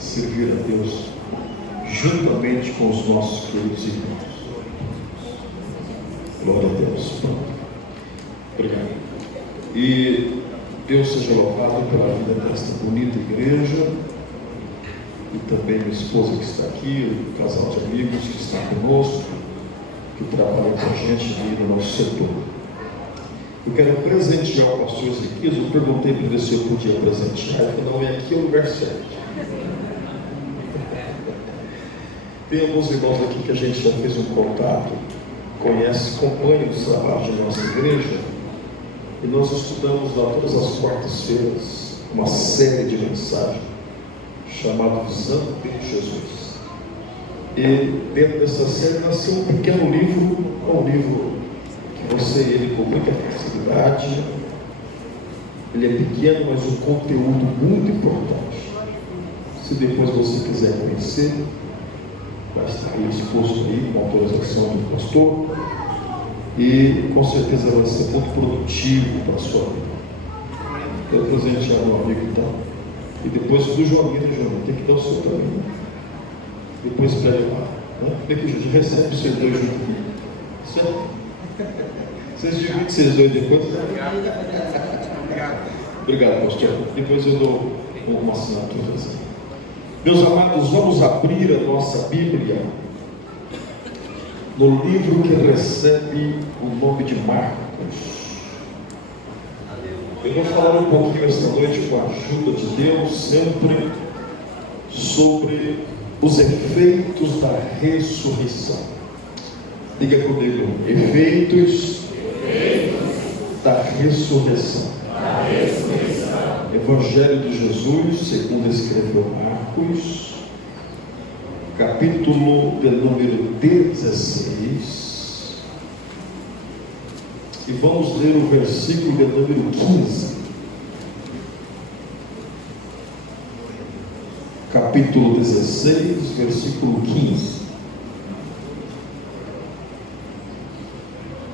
servir a Deus juntamente com os nossos queridos irmãos. Glória a Deus. Pronto. Obrigado. E Deus seja louvado pela vida desta bonita igreja, e também minha esposa que está aqui, o casal de amigos que está conosco, que trabalha com a gente ali no nosso setor. Eu quero presentear o pastor Ezequias. Eu perguntei para ele se eu podia presentear. Ele falou: não, é aqui o lugar certo. Tem alguns irmãos aqui que a gente já fez um contato, conhece, acompanha os trabalhos de nossa igreja, e nós estudamos lá todas as quartas-feiras uma série de mensagens chamada Visão de Jesus. E dentro dessa série nasceu um pequeno livro, um livro que você ele com muita facilidade. Ele é pequeno, mas um conteúdo muito importante. Se depois você quiser conhecer, vai estar aí exposto aí com a autorização do pastor, e com certeza vai ser muito produtivo para a sua vida. Eu presentear meu amigo então, e depois do Joaninho, tem que dar o seu também. Depois para ele lá, né? Depois a gente recebe vocês dois juntos. Certo? Vocês dividem vocês dois depois? Obrigado, pastor. Depois eu dou uma assinatura assim. Meus amados, vamos abrir a nossa Bíblia no livro que recebe o nome de Marcos. Eu vou falar um pouquinho esta noite, com a ajuda de Deus, sempre sobre os efeitos da ressurreição. Diga comigo: efeitos da ressurreição. Evangelho de Jesus, segundo escreveu Marcos, capítulo de número 16, e vamos ler o versículo de número 15. Capítulo 16, versículo 15.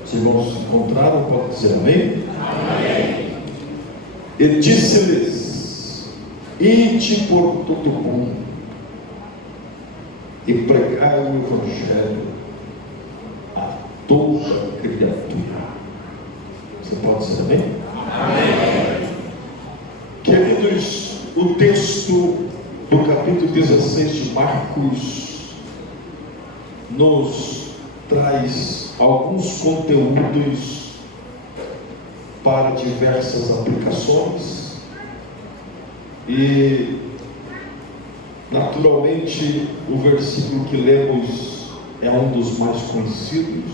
Os irmãos encontraram? Pode dizer amém? Amém. E disse-lhes: ide por todo o mundo e pregai o Evangelho a toda criatura. Você pode dizer amém? Amém. Queridos, o texto do capítulo 16 de Marcos nos traz alguns conteúdos para diversas aplicações, e naturalmente o versículo que lemos é um dos mais conhecidos,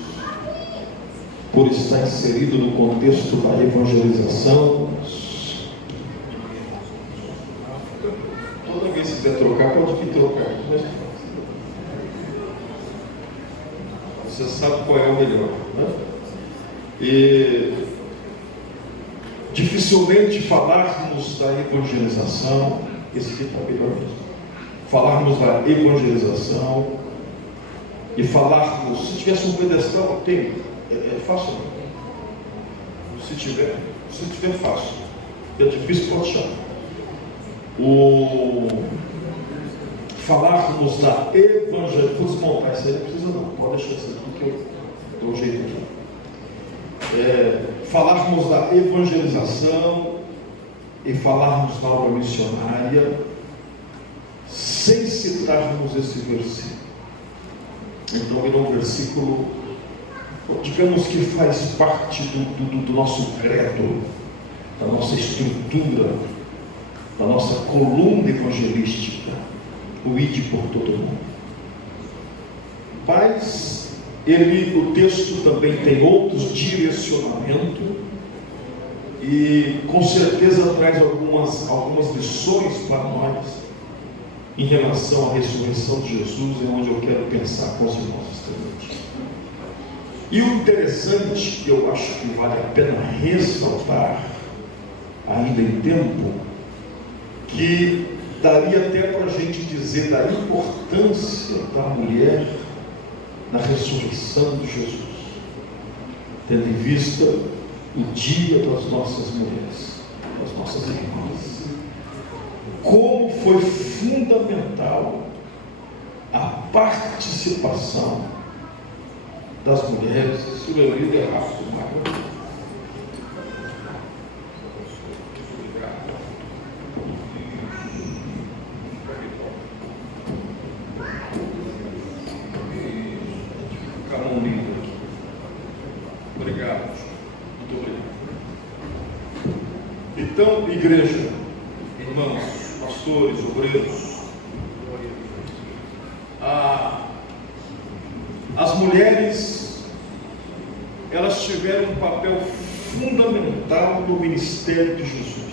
por estar inserido no contexto da evangelização. Toda vez que quiser trocar, pode vir trocar. Você sabe qual é o melhor, né? E dificilmente falarmos da evangelização, esse aqui está melhor mesmo. Falarmos da evangelização e falarmos, se tivesse um pedestal, tem, é fácil. Se tiver fácil. É difícil, pode chamar. Falarmos da evangelização, vou desmontar isso aí, não precisa não, pode deixar isso aqui que eu dou um jeito aqui. Falarmos da evangelização e falarmos da obra missionária sem citarmos esse versículo. Então ele é um versículo, digamos que faz parte do nosso credo, da nossa estrutura, da nossa coluna evangelística, o ide por todo mundo. Mas o texto também tem outros direcionamentos, e com certeza traz algumas lições para nós em relação à ressurreição de Jesus, é onde eu quero pensar com os irmãos esta noite. E o interessante, que eu acho que vale a pena ressaltar, ainda em tempo, que daria até para a gente dizer da importância da mulher na ressurreição de Jesus, tendo em vista o dia das nossas mulheres, das nossas irmãs. como foi fundamental a participação das mulheres. Isso eu li de rápido, Marcos. Obrigado. Muito obrigado. Então, igreja, irmãos, pastores, obreiros, as mulheres, elas tiveram um papel fundamental no ministério de Jesus.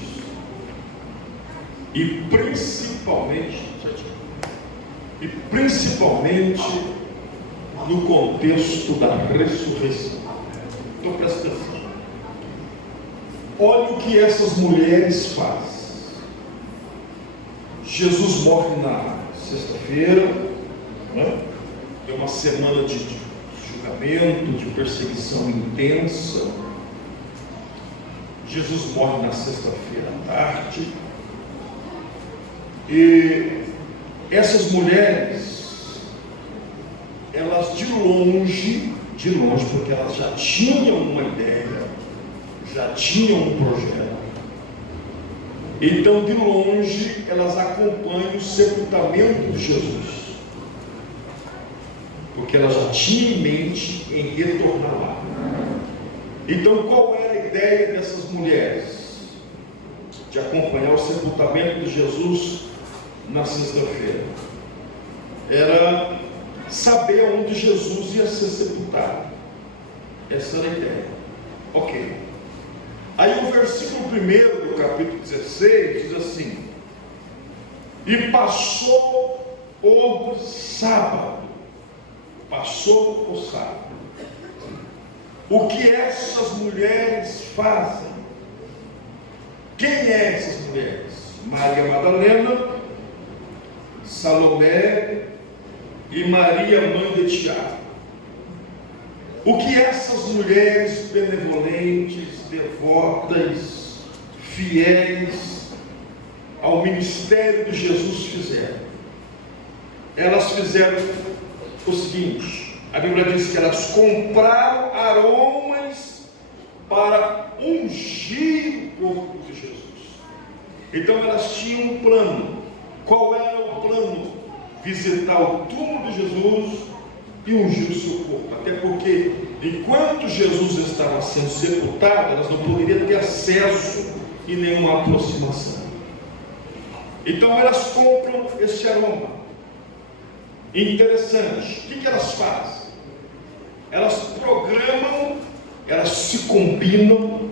E principalmente no contexto da ressurreição. Então presta atenção. Olha o que essas mulheres fazem. Jesus morre na sexta-feira, né? É uma semana de julgamento, de perseguição intensa. Jesus morre na sexta-feira à tarde. E essas mulheres, elas de longe, porque elas já tinham uma ideia, já tinham um projeto. Então, de longe, elas acompanham o sepultamento de Jesus, porque elas já tinham em mente em retornar lá. Então, qual era a ideia dessas mulheres? De acompanhar o sepultamento de Jesus na sexta-feira. Era saber onde Jesus ia ser sepultado. Essa era a ideia. Ok. Aí o versículo 1 do capítulo 16 diz assim: e passou o sábado. Passou o sábado. O que essas mulheres fazem? Quem é essas mulheres? Maria Madalena, Salomé e Maria, mãe de Tiago. O que essas mulheres benevolentes, devotas, fiéis ao ministério de Jesus fizeram? Elas fizeram o seguinte: a Bíblia diz que elas compraram aromas para ungir o corpo de Jesus. Então elas tinham um plano. Qual era o plano? Visitar o túmulo de Jesus e ungir o seu corpo. Até porque, enquanto Jesus estava sendo sepultado, elas não poderiam ter acesso e nenhuma aproximação. Então elas compram esse aroma. Interessante. O que elas fazem? Elas programam, elas se combinam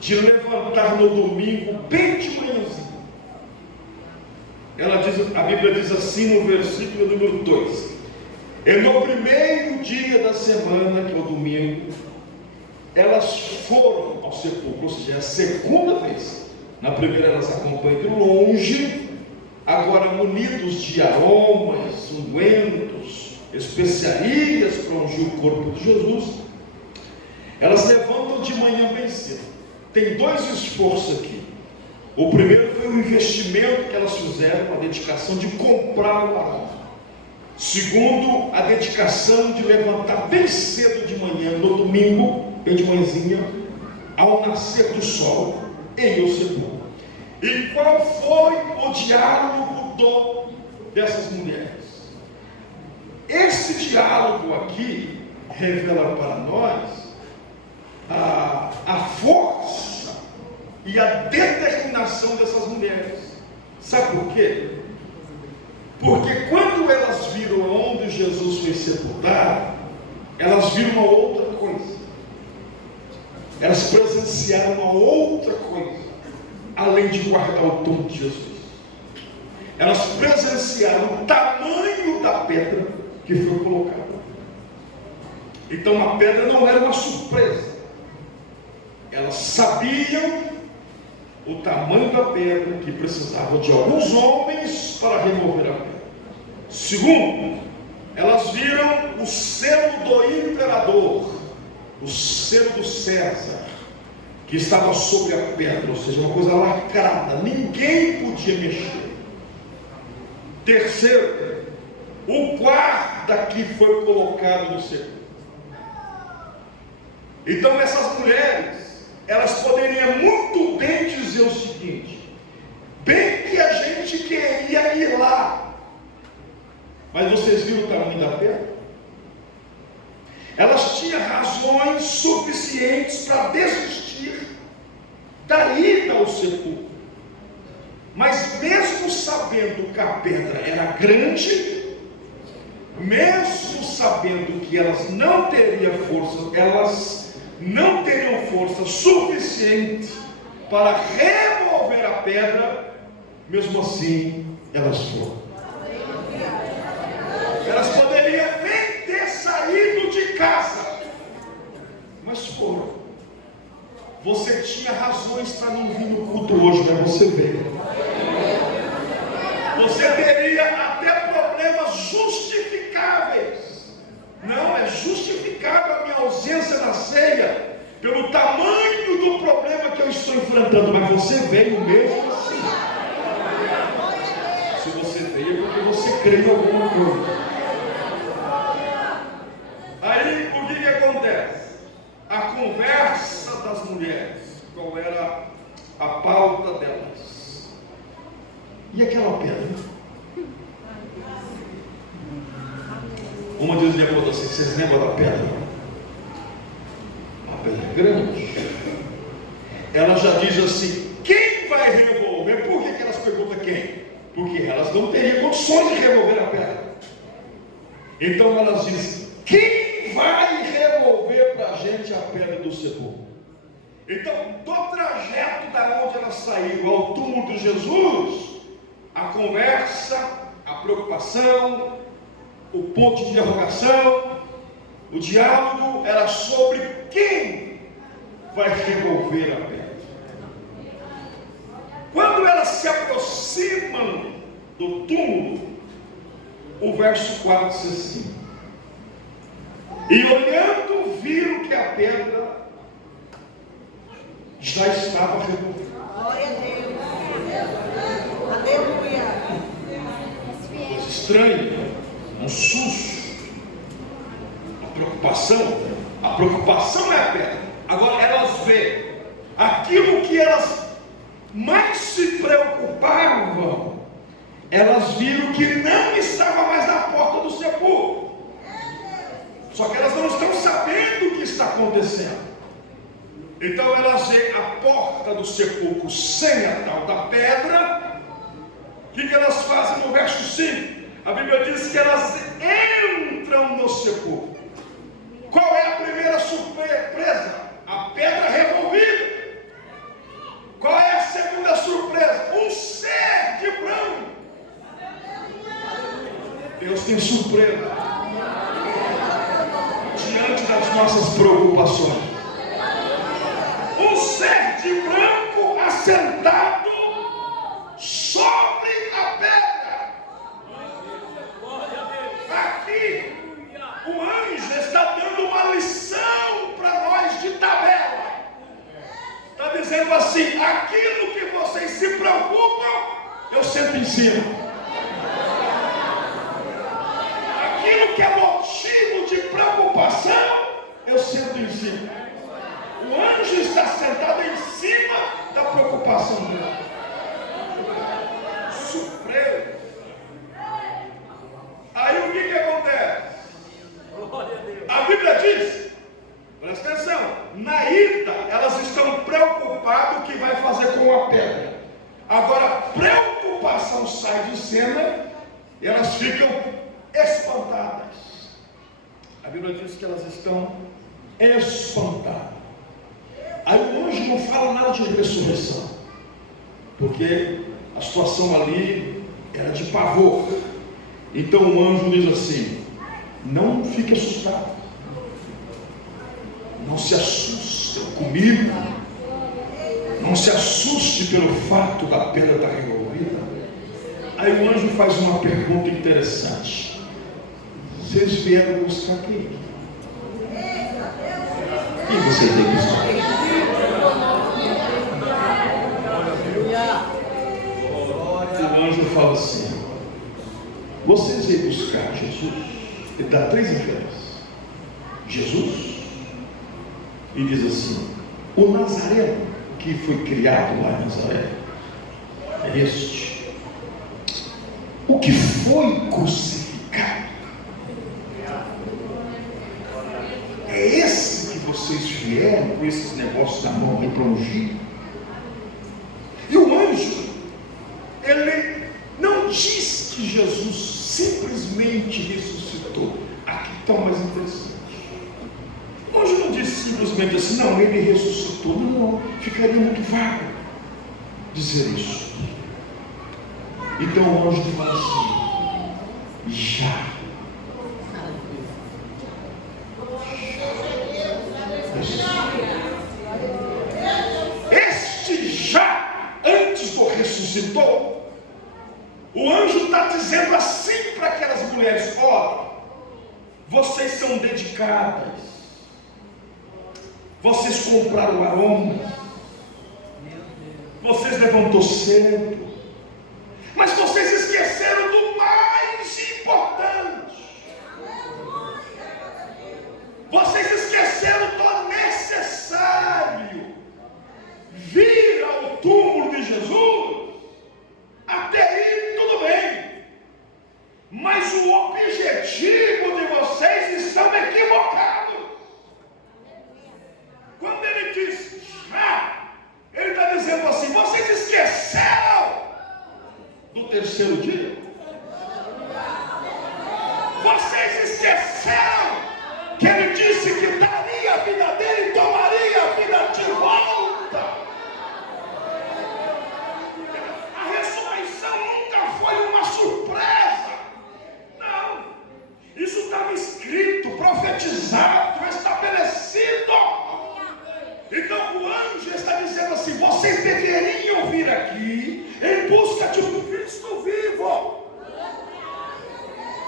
de levantar no domingo bem de manhãzinho. A Bíblia diz assim no versículo número 2: e no primeiro dia da semana, que é o domingo, elas foram ao sepulcro, ou seja, é a segunda vez. Na primeira elas acompanham de longe, agora munidos de aromas, ungüentos, especiarias para ungir o corpo de Jesus. Elas levantam de manhã bem cedo. Tem dois esforços aqui. O primeiro foi o investimento que elas fizeram, a dedicação de comprar o aroma. Segundo, a dedicação de levantar bem cedo de manhã, no domingo, bem de manhãzinha, ao nascer do sol, e ir ao sepulcro. E qual foi o diálogo dessas mulheres? Esse diálogo aqui revela para nós a força e a determinação dessas mulheres. Sabe por quê? Porque quando elas viram onde Jesus foi sepultado, elas viram uma outra coisa. Elas presenciaram uma outra coisa, além de guardar o túmulo de Jesus. Elas presenciaram o tamanho da pedra que foi colocada. Então a pedra não era uma surpresa. Elas sabiam o tamanho da pedra, que precisava de alguns homens para remover a pedra. Segundo, elas viram o selo do imperador, o selo do César, que estava sobre a pedra, ou seja, uma coisa lacrada, ninguém podia mexer. Terceiro, o guarda que foi colocado no sepulcro. Então essas mulheres, elas poderiam muito bem dizer o seguinte: bem que a gente queria ir lá, mas vocês viram o tamanho da pedra? Elas tinham razões suficientes para desistir da ida ao sepulcro, mas mesmo sabendo que a pedra era grande, mesmo sabendo que elas não teriam força suficiente para remover a pedra, mesmo assim elas foram. Elas poderiam nem ter saído de casa, mas foram. Você tinha razões para não vir no culto hoje, mas você veio. Você teria até problemas justificáveis. Não, é justificável a minha ausência na ceia pelo tamanho do problema que eu estou enfrentando, mas você veio mesmo assim. Se você veio é porque você crê em alguma coisa. Aí o que acontece? A conversa das mulheres, qual era a pauta delas? E aquela pedra? Uma deles me perguntou assim: vocês lembram da pedra? Uma pedra grande. Ela já diz assim: quem vai remover? Por que elas perguntam quem? Porque elas não teriam condições de remover a pedra. Então elas dizem: quem vai remover para a gente a pedra do sepulcro? Então, do trajeto da onde elas saíram ao túmulo de Jesus, a conversa, a preocupação, o ponto de interrogação, o diálogo era sobre quem vai remover a pedra. Quando elas se aproximam do túmulo, o verso 4 diz assim: e olhando, viram que a pedra já estava removida. Glória a Deus. Aleluia. Coisa estranha, um susto, uma preocupação. A preocupação é a pedra. Agora elas veem aquilo que elas mais se preocupavam. Elas viram que não estava mais na porta do sepulcro. Só que elas não estão sabendo o que está acontecendo. Então elas veem a porta do sepulcro sem a tal da pedra. O que elas fazem no verso 5? A Bíblia diz que elas entram no sepulcro. Qual é a primeira surpresa? A pedra removida. Qual é a segunda surpresa? Um ser de branco. Deus tem surpresa diante das nossas preocupações. Um ser de branco assentado sobre a pedra. Aqui o anjo está dando uma lição para nós de tabela. Está dizendo assim: aquilo que vocês se preocupam, eu sento em cima. Aquilo que é motivo de preocupação, eu sento em cima. O anjo está sentado em cima da preocupação dele. Surpresa. Aí o que acontece? A Bíblia diz, presta atenção, na ida elas estão preocupadas o que vai fazer com a pedra. Agora a preocupação sai de cena e elas ficam espantadas. A Bíblia diz que elas estão espantadas. Aí o anjo não fala nada de ressurreição, porque a situação ali era de pavor. Então o anjo diz assim: não fique assustado, não se assuste comigo, não se assuste pelo fato da pedra estar removida. Aí o anjo faz uma pergunta interessante: vocês vieram buscar quem? Quem você tem que buscar? fala assim: vocês vêm buscar Jesus. Ele dá 3 referências. Jesus, e diz assim: o Nazareno, que foi criado lá em Nazaré, é este, o que foi crucificado, é esse que vocês vieram com esses negócios na mão para ungir. E o anjo, ele não diz que Jesus simplesmente ressuscitou. Aqui está o mais interessante. O anjo não diz simplesmente assim: não, ele ressuscitou. Não, ficaria muito vago dizer isso. Então o anjo fala assim: já. Este já, antes do ressuscitou, o anjo está dizendo assim para aquelas mulheres: ó, vocês são dedicadas, vocês compraram aroma, vocês levantou cedo, mas vocês esqueceram do mais importante. Vocês esqueceram do necessário. Vir ao túmulo de Jesus, até aí tudo bem, mas o objetivo de vocês estão equivocados. Quando ele diz já, ele está dizendo assim: vocês esqueceram do terceiro dia. Vocês esqueceram que ele disse que daria a vida dele e tomaria a vida de volta. A ressurreição nunca foi uma surpresa. Não, isso estava escrito, profetizado, estabelecido. Então o anjo está dizendo assim: vocês deveriam vir aqui em busca de um Cristo vivo.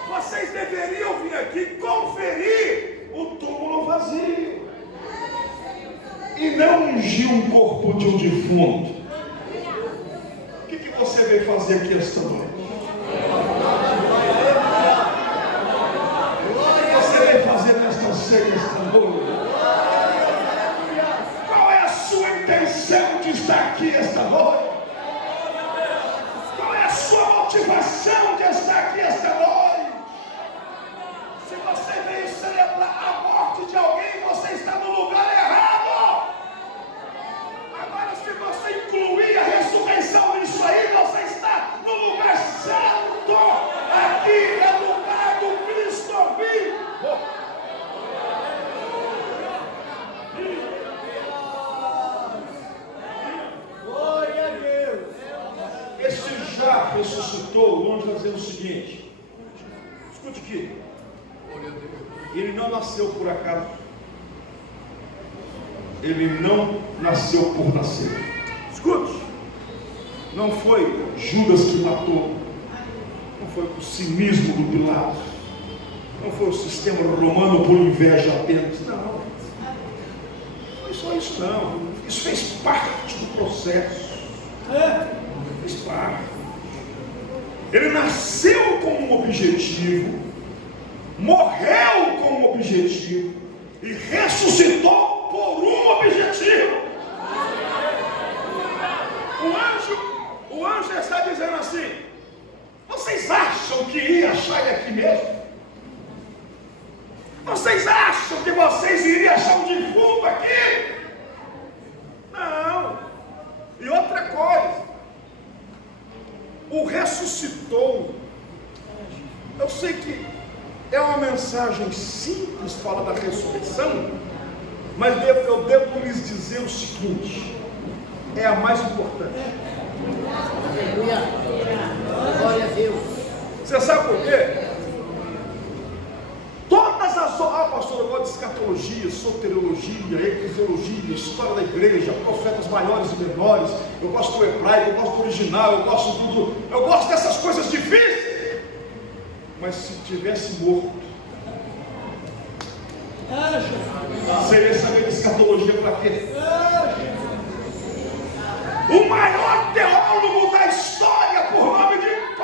Vocês deveriam vir aqui conferir o túmulo vazio e não ungir um corpo de um defunto. O que você veio fazer aqui esta noite? O que você veio fazer nesta ceia esta noite? Qual é a sua intenção de estar aqui esta noite? Qual é a sua motivação de estar aqui esta noite? Se você veio celebrar a morte de alguém, você está no lugar errado. Agora, se você incluir a ressurreição nisso aí, você está no lugar certo. Aqui é o lugar do Cristo vivo. Glória a Deus. Esse já ressuscitou. O anjo está dizendo o seguinte: escute aqui. Ele não nasceu por acaso. Ele não nasceu por nascer. Escute. Não foi Judas que matou. Não foi o cinismo do Pilatos. Não foi o sistema romano por inveja apenas. Não. Não foi só isso não. Isso fez parte do processo. Fez parte. Ele nasceu com um objetivo, morreu com um objetivo e ressuscitou por um objetivo. O anjo está dizendo assim: vocês acham que ia achar ele aqui mesmo? Vocês acham que vocês iriam achar um defunto aqui? Não. E outra coisa, o ressuscitou. Eu sei que é uma mensagem simples falar da ressurreição, mas eu devo lhes dizer o seguinte: é a mais importante. Aleluia. Glória a Deus. Você sabe por quê? Todas as... pastor, eu gosto de escatologia, soteriologia, eclesiologia, história da igreja, profetas maiores e menores, eu gosto do hebraico, eu gosto do original, eu gosto de tudo, eu gosto dessas coisas difíceis. Mas se tivesse morto, seria saber de escatologia para quê? O maior teólogo da história, por nome de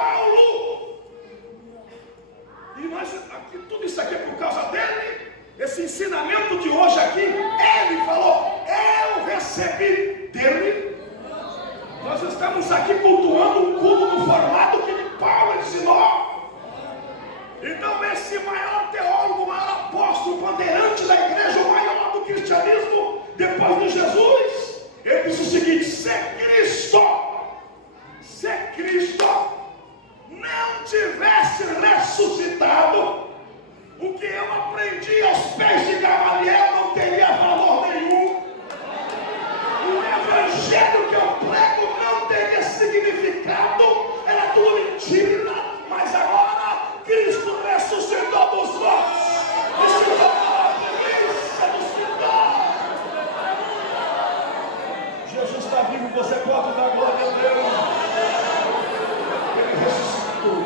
maior teólogo, o maior apóstolo, o bandeirante da igreja, o maior do cristianismo, depois de Jesus, ele disse o seguinte: se Cristo não tivesse ressuscitado, o que eu aprendi aos pés de Gamaliel não teria valor nenhum. O evangelho que eu prego não teria significado, era tudo mentira. Mas agora Cristo ressuscitou dos mortos, ressuscitou a polícia do hospital. Jesus está vivo, você pode dar glória a Deus. Ele ressuscitou.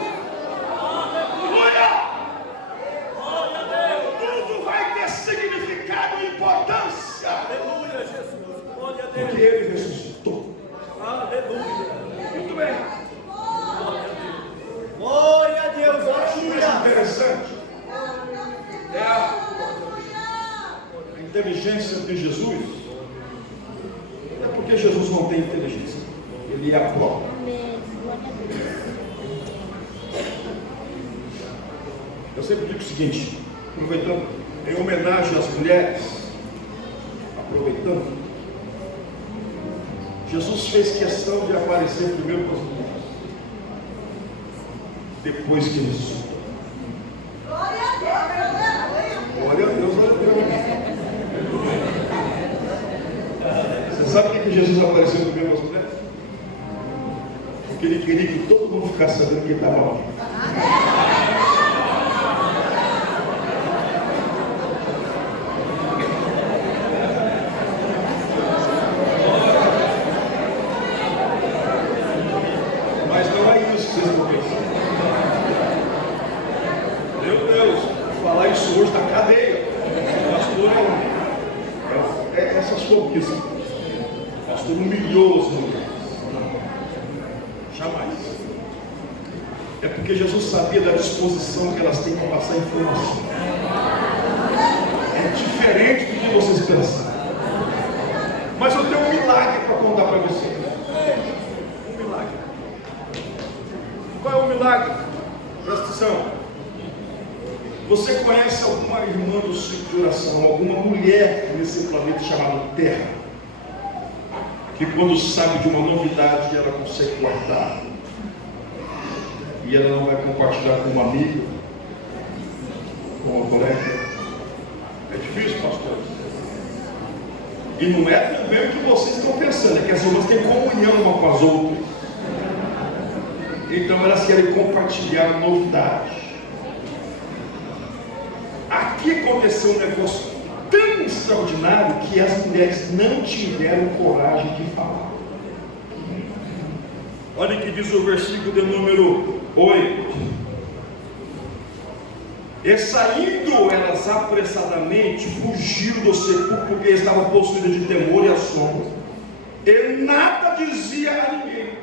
Tudo vai ter significado e importância. Aleluia, Jesus. Glória a Deus. Porque ele ressuscitou. Aleluia. Muito bem. Glória a Deus. Eu acho mais Aleluia. interessante é a inteligência de Jesus. É porque Jesus não tem inteligência, ele é a própria. Eu sempre digo o seguinte, aproveitando, em homenagem às mulheres, aproveitando, Jesus fez questão de aparecer primeiro para as mulheres, depois que ele ressuscitou. Glória a Deus, glória a Deus. Você sabe por que Jesus apareceu primeiro para as mulheres? Porque ele queria que todo mundo ficasse sabendo que ele estava lá. Hoje na cadeia, o pastor é essa sua missão. O pastor humilhou as mulheres. Não, jamais. É porque Jesus sabia da disposição que elas têm para passar informação. É diferente do que vocês pensam. Mas eu tenho um milagre para contar para vocês. Um milagre. Qual é o milagre? Presta atenção. Você conhece alguma irmã do ciclo de oração, alguma mulher nesse planeta chamado Terra, que quando sabe de uma novidade ela consegue guardar e ela não vai compartilhar com uma amiga, com uma colega? É difícil, pastor. E não é também o que vocês estão pensando, é que as irmãs têm comunhão uma com as outras. Então elas querem compartilhar novidades. Aqui aconteceu um negócio tão extraordinário que as mulheres não tiveram coragem de falar. Olha o que diz o versículo de número 8. E saindo elas apressadamente, fugiram do sepulcro porque estavam possuídas de temor e assombro. E nada dizia a ninguém.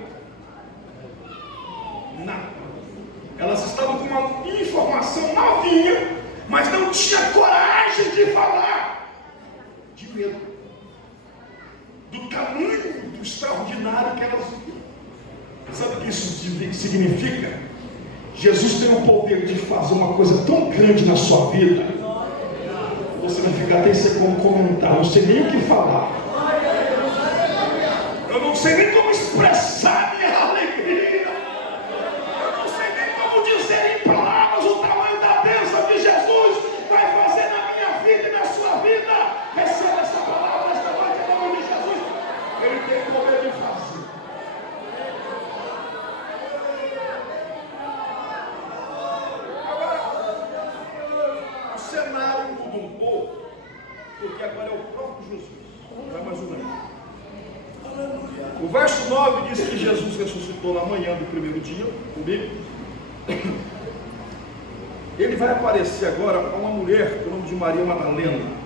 Nada. Elas estavam com uma informação novinha, mas não tinha coragem de falar, de medo, do tamanho do extraordinário que elas viram. Sabe o que isso significa? Jesus tem o poder de fazer uma coisa tão grande na sua vida, você não fica até sem como comentar, não sei nem o que falar, eu não sei nem como expressar minha alegria, eu não sei nem como dizer em palavras o tamanho da bênção que Jesus vai fazer na minha vida e na sua vida. Receba essa palavra esta noite em nome de Jesus. Ele tem o poder de fazer. Agora, o cenário muda um pouco, porque agora é o próprio Jesus, não é mais um anjo. O verso 9 diz que Jesus ressuscitou na manhã do primeiro dia, comigo. Ele vai aparecer agora para uma mulher, com o nome de Maria Madalena,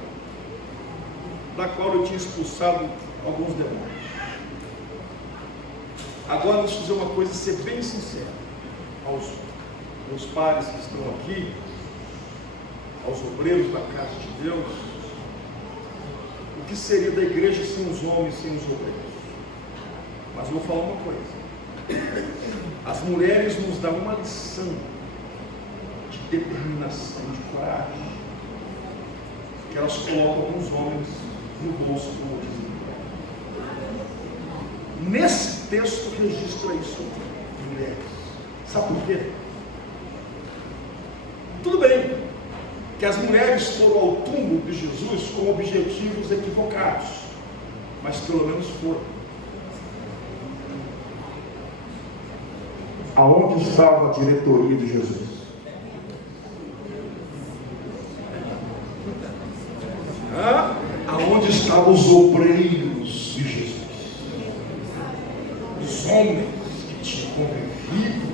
da qual eu tinha expulsado alguns demônios. Agora, deixa eu dizer uma coisa, ser bem sincero aos meus pares que estão aqui, aos obreiros da casa de Deus. O que seria da igreja sem os homens, sem os obreiros? Mas vou falar uma coisa: as mulheres nos dão uma lição de determinação, de coragem, que elas colocam alguns homens no bolso do outro. Nesse texto registra isso de mulheres. Sabe por quê? Tudo bem que as mulheres foram ao túmulo de Jesus com objetivos equivocados, mas pelo menos foram. Aonde estava a diretoria de Jesus? Aonde estavam os obreiros de Jesus? Os homens que tinham convivido.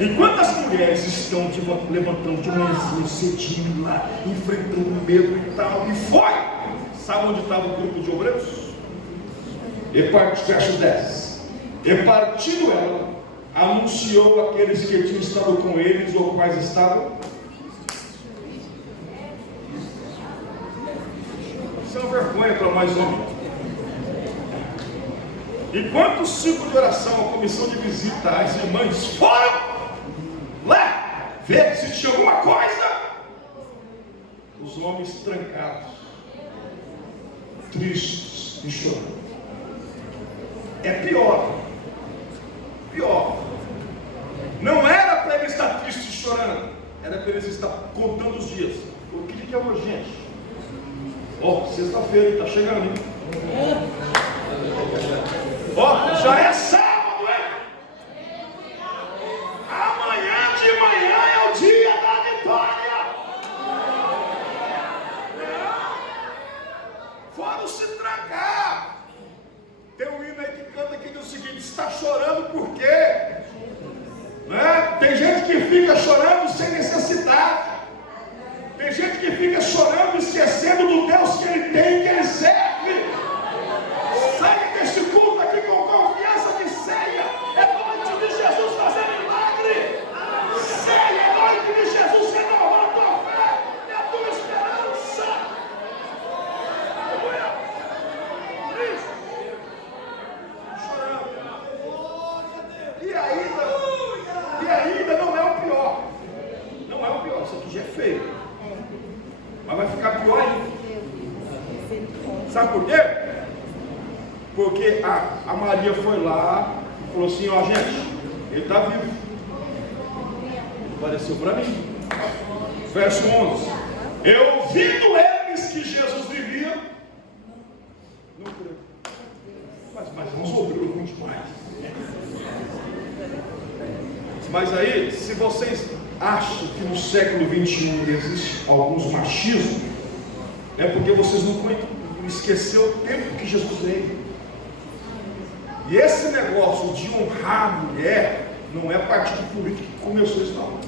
Enquanto as mulheres estão levantando de manhãzinha, cedinho lá, enfrentando o medo e tal, e foi! Sabe onde estava o grupo de obreiros? Verso 10. E partindo ela, anunciou aqueles que tinham estado com eles, ou quais estavam. Isso é uma vergonha para mais homem. Enquanto o ciclo de oração, a comissão de visita, as irmãs foram lá ver se tinha alguma coisa, os homens trancados, tristes e chorando. É pior. Não era para eles estar tristes e chorando, era para eles estar contando os dias. O que é urgente? Sexta-feira está chegando, hein? Já é sábado, hein? Amanhã de manhã é o dia da vitória. Foram se trancar. Tem um hino aí que canta que diz o seguinte: está chorando por quê? Tem gente que fica chorando sem necessidade. Tem gente que fica chorando, esquecendo do Deus que ele tem, que ele serve. Saia deste culto aqui com confiança de ceia. É noite de Jesus fazer milagre. Ceia é noite de Jesus renovar a tua fé e a tua esperança. Aleluia. Isso. Chorando. E ainda não é o pior. Não é o pior, isso aqui já é feio. Mas vai ficar pior ainda. Sabe por quê? Porque a Maria foi lá e falou assim: gente, ele está vivo. Apareceu para mim. Verso 11. Eu ouvindo eles que Jesus vivia, não creio. Mas vamos ouvir muito mais. Mas aí, se vocês acham que no século 21 existe alguns machismos, é porque vocês não esqueceram o tempo que Jesus veio. E esse negócio de honrar a mulher não é partido político que começou isso, não.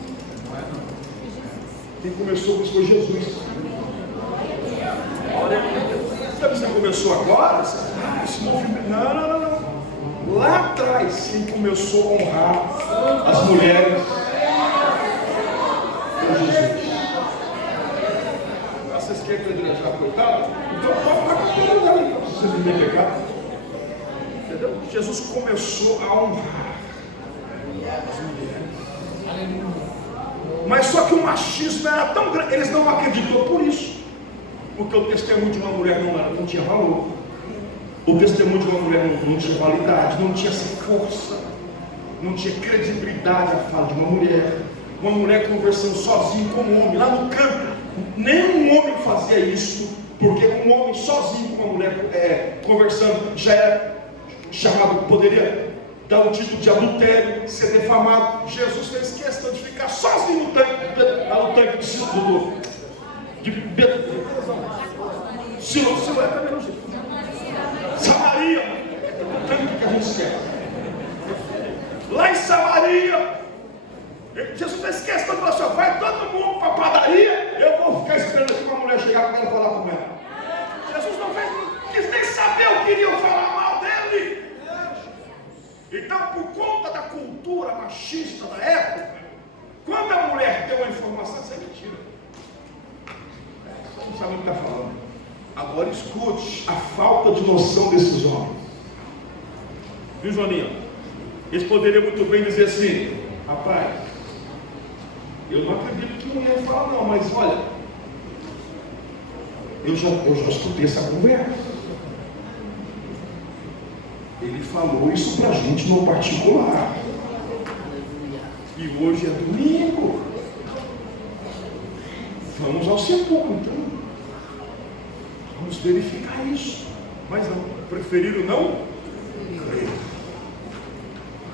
Quem começou com isso foi Jesus. Sabe se começou agora? Esse movimento. Não. Lá atrás, quem começou a honrar as mulheres foi Jesus. Vocês querem apedrejar, coitado? Então pode ali, para vocês não terem pecado. Entendeu? Jesus começou a honrar as mulheres. Mas só que o machismo era tão grande, eles não acreditou por isso. Porque o testemunho de uma mulher não tinha valor. O testemunho de uma mulher não tinha validade, não tinha força, não tinha credibilidade a fala de uma mulher conversando sozinho com um homem, lá no campo. Nenhum homem fazia isso, porque um homem sozinho com uma mulher conversando já era chamado, poderia dar um título de adultério, ser defamado. Jesus fez questão de ficar sozinho no tanque de Siloé. Siloé também não sei. Samaria, tanto que a gente quer. Lá em Samaria, Jesus fez questão de falar assim: vai todo mundo para a padaria, eu vou ficar esperando aqui para a mulher chegar para quero falar com ela. Jesus não quis nem saber o que iriam falar mal dele. Então, por conta da cultura machista da época, quando a mulher tem uma informação, isso é mentira. Você não sabe o que está falando. Agora escute a falta de noção desses homens. Viu, Joaninha? Eles poderiam muito bem dizer assim: rapaz, Eu não acredito que não ia falar não, mas olha, eu já escutei essa conversa. Ele falou isso para a gente no particular. E hoje é domingo. Vamos ao sepulcro, então. Vamos verificar isso. Mas não, preferiram não crer.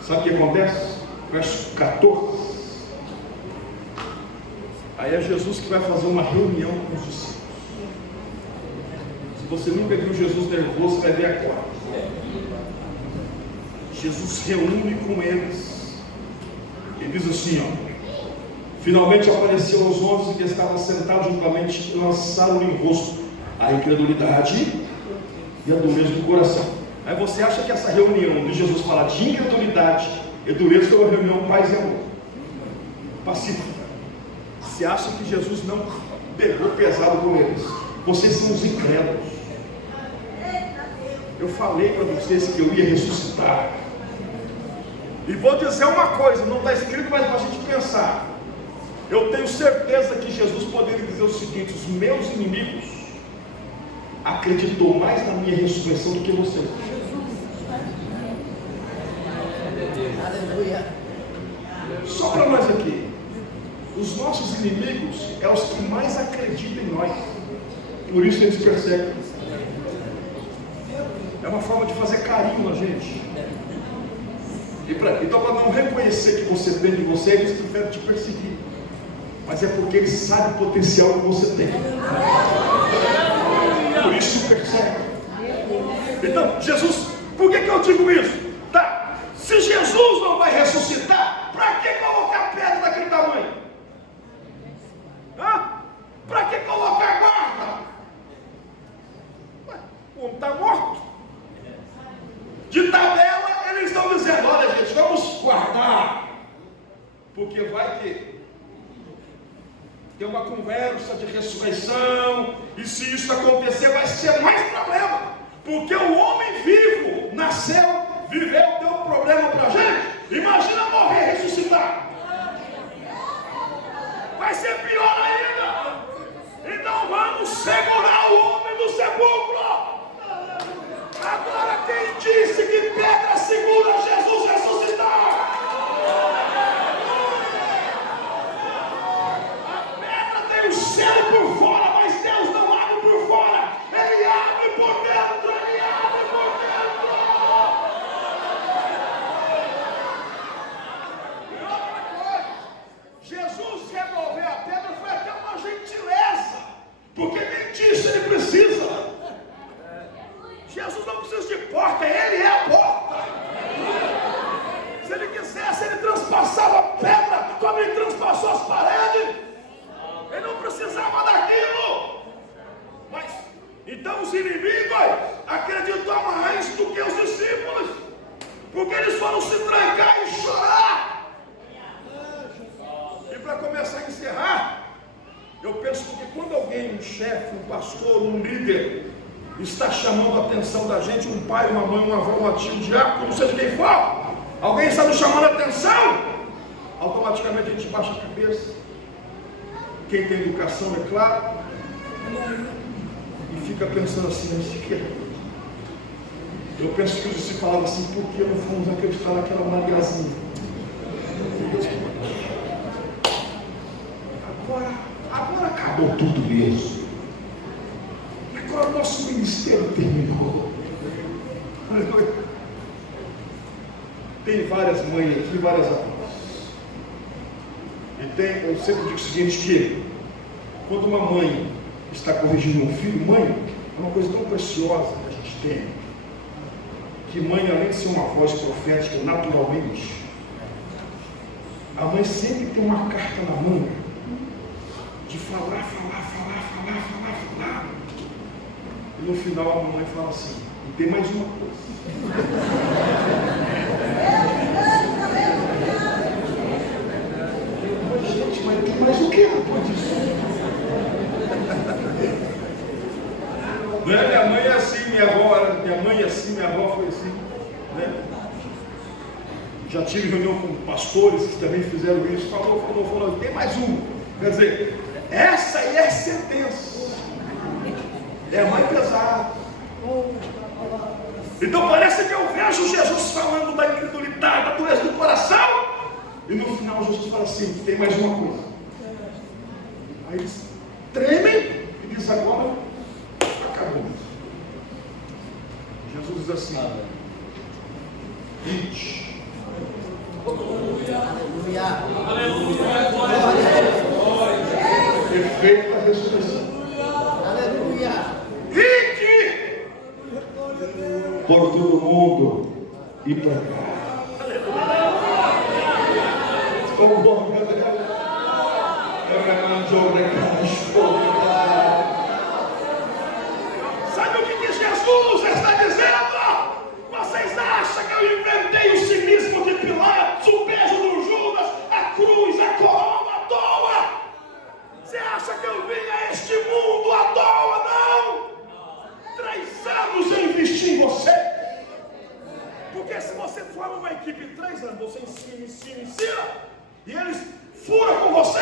Sabe o que acontece? Verso 14. Aí é Jesus que vai fazer uma reunião com os discípulos. Se você nunca viu Jesus nervoso, você vai ver agora. Jesus reúne com eles e diz assim, ó: finalmente apareceu aos 11 que estavam sentados juntamente e lançaram-lhe em rosto a incredulidade e a dureza do coração. Aí você acha que essa reunião de Jesus falar de incredulidade e dureza foi uma reunião paz e amor, pacífica? Você acha que Jesus não pegou pesado com eles? Vocês são os incrédulos. Eu falei para vocês que eu ia ressuscitar. E vou dizer uma coisa, não está escrito, mas para a gente pensar. Eu tenho certeza que Jesus poderia dizer o seguinte: os meus inimigos acreditou mais na minha ressurreição do que vocês. Só para nós aqui, os nossos inimigos é os que mais acreditam em nós. Por isso eles perseguem. É uma forma de fazer carinho na gente. Então, para não reconhecer que você tem de você, eles preferem te perseguir. Mas é porque eles sabem o potencial que você tem. Por isso perseguem. Então, Jesus, por que eu digo isso? Tá, se Jesus não vai ressuscitar, para que colocar pedra daquele tamanho? Para que colocar guarda? O homem está morto. De tabela, eles estão dizendo: olha, gente, vamos guardar, porque vai ter uma conversa de ressurreição, e se isso acontecer, vai ser mais problema, porque o homem vivo nasceu, viveu, deu um problema para a gente. Imagina morrer e ressuscitar, vai ser pior ainda. Então vamos segurar o homem do sepulcro. Agora, quem disse que pedra segura Jesus ressuscitar? A pedra tem o céu por fora, mas Deus não abre por fora, Ele abre por dentro, Ele abre por dentro. E outra coisa, Jesus remover a pedra foi até uma gentileza, porque nem disso Ele precisa. Jesus não precisa de porta, Ele é a porta. Se Ele quisesse, Ele transpassava a pedra como Ele transpassou as paredes. Ele não precisava daquilo. Mas, então os inimigos acreditam mais do que os discípulos, porque eles foram se trancar e chorar. E para começar a encerrar, eu penso que quando alguém, um chefe, um pastor, um líder, está chamando a atenção da gente, um pai, uma mãe, uma avó, um tio, um diácono, não seja quem for, alguém está nos chamando a atenção, automaticamente a gente baixa a cabeça. Quem tem educação, é claro, e fica pensando assim: mas que é? Eu penso que se falava assim: por que não fomos acreditar naquela Mariazinha? Agora acabou tudo isso. Agora o nosso ministério terminou. Tem várias mães aqui, várias avós. E eu sempre digo o seguinte, que quando uma mãe está corrigindo um filho, mãe é uma coisa tão preciosa que a gente tem, que mãe, além de ser uma voz profética naturalmente, a mãe sempre tem uma carta na mão de falar. E no final a mamãe fala assim: e tem mais uma coisa. Gente, mas tem mais o que depois disso? Né? Minha mãe é assim, minha mãe é assim, minha avó foi assim, né? Já tive reunião com pastores que também fizeram isso. Falou, tem mais um. Quer dizer, essa aí é sentença. É mais pesada. Então parece que eu vejo Jesus falando da incredulidade, da dureza do coração. E no final Jesus fala assim, tem mais uma coisa. Aí eles tremem e dizem agora, acabou. Jesus diz assim, ide. Efeito da ressurreição. Ide por todo mundo e para cá. Como bom, sabe o que Jesus está dizendo? Vocês acham que eu inventei o cinismo de Pilatos, o beijo do Judas, a cruz, a coroa à toa? Você acha que eu vim a este mundo à toa? Não! 3 anos eu investi em você. Porque se você for uma equipe de 3 anos, você ensina, e eles furam com você,